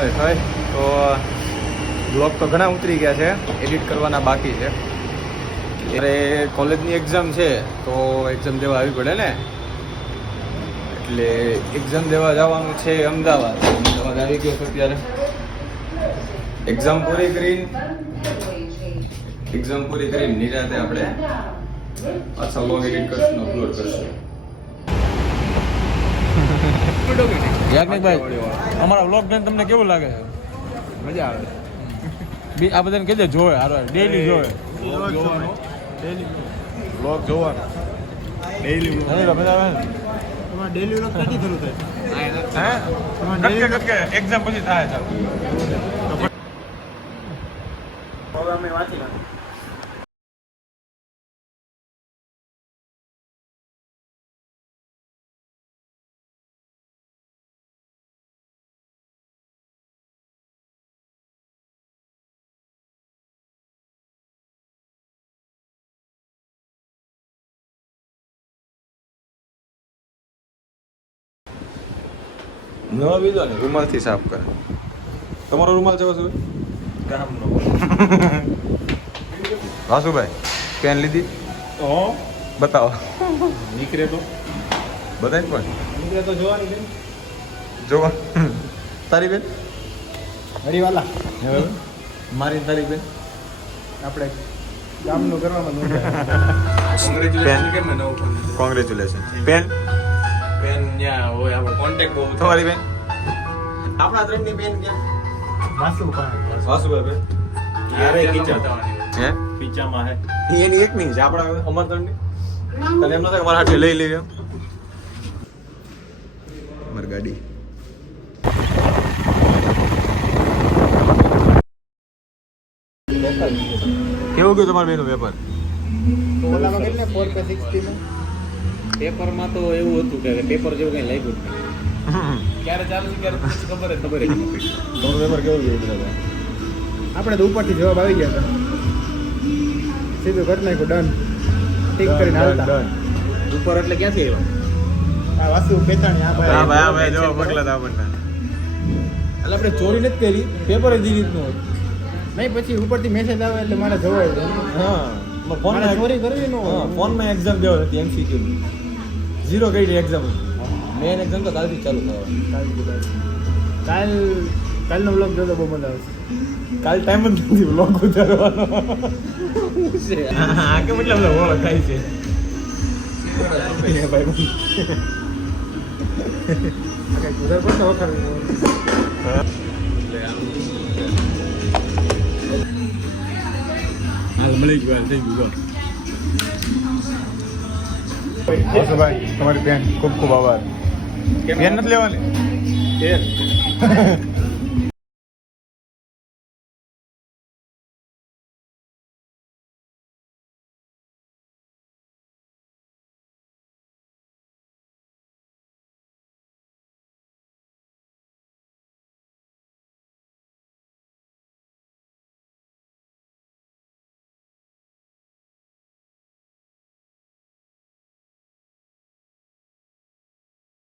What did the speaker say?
હોય તો બ્લોગ તો ઘણા ઉતરી ગયા છે, એડિટ કરવાના બાકી છે. અરે કોલેજની એક્ઝામ છે તો એક્ઝામ દેવા આવી પડે ને, એટલે એક્ઝામ દેવા જવાનું છે અમદાવાદ. આવી ગયો છું ત્યારે એક્ઝામ પૂરી કરીને નિરાતે આપણે પાછા બ્લોગ એડિટ કરશું, અપલોડ કરશું. યાજ્ઞિકભાઈ, અમારા વ્લોગ તમને કેવું લાગે છે? મજા આવે. આ બધાને કહેજે જોવે, હારો ડેઈલી જોવે. બ્લોગ જોવાનો ડેઈલી ડેલી વ્લોગ ક્યાંથી શરૂ થાય? એક્ઝામ પછી થાય ચાલો. હવે અમે વાંચી નાખીએ. નવો બીજો ને રૂમાલથી સાફ કરે. તમારો રૂમાલ છે વાસુભાઈ? પેન લીધી? બતાવો. નીકળે તો બતાય પણ નીકળે તો જોવાની બેન. જોવા. તારી બેન? હરિવાલા મારી તારી બેન આપણે કામનું કરવામાં કોંગ્રેચ્યુલેશન. પેન પેન ન્યા હોય, આપણો કોન્ટેક્ટ બહુ. તમારી બેન? આપણા ત્રણની બેન ક્યાં? વાસુભાઈ બેન યારે કિચન હે પીચામાં હે. એની એક નહીં છે આપણા અમાર ત્રણની. તને એમ ન થાય મારા હાથે લઈ લેવી એમ? મારી ગાડી કેવું ગયું તમારું બેનું પેપર? ઓલામાં કેટલે 4 કે 60 માં પેપરમાં તો એવું હતું કે પેપર જેવું કઈ લાગ્યું જ નહીં. ક્યારે ચાલુ છે ક્યારે પછી ખબર જ નહીં પડી. તમારું પેપર કેવું ગયું બધા? આપણે તો ઉપરથી જવાબ આવી ગયા હતા, સીધું કરી નાખ્યું, ડન ટીક કરીને હાલતા. ઉપર એટલે ક્યાંથી આવ્યા? આ વાસુ પેતાણી આ હા ભાઈ ભાઈ જો મોકલા તા આપણને. એટલે આપણે ચોરી નથી કરી, પેપર જ એ રીતનું હતું. નહીં પછી ઉપરથી મેસેજ આવે એટલે મારે જવાય છે. હા મારે ચોરી કરવી ન હોય. ફોનમાં એક્ઝામ દેવા હતી MCQ 0 ગઈ એક્ઝામ. મેન એક્ઝામ તો કાલથી ચાલુ થવાની. કાલનો બ્લોગ જોતો બહુ મજા આવશે. કાલ ટાઈમ જ નથી બ્લોગ ઉતારવાનો. આ કે મતલબ ઓળખ થાય છે ભાઈ. ઉધર પણ તો વખર મળી ગયું થઈ ગયું. ભાઈ તમારી બેન ખૂબ ખૂબ આભાર. બેન નથી લેવાની?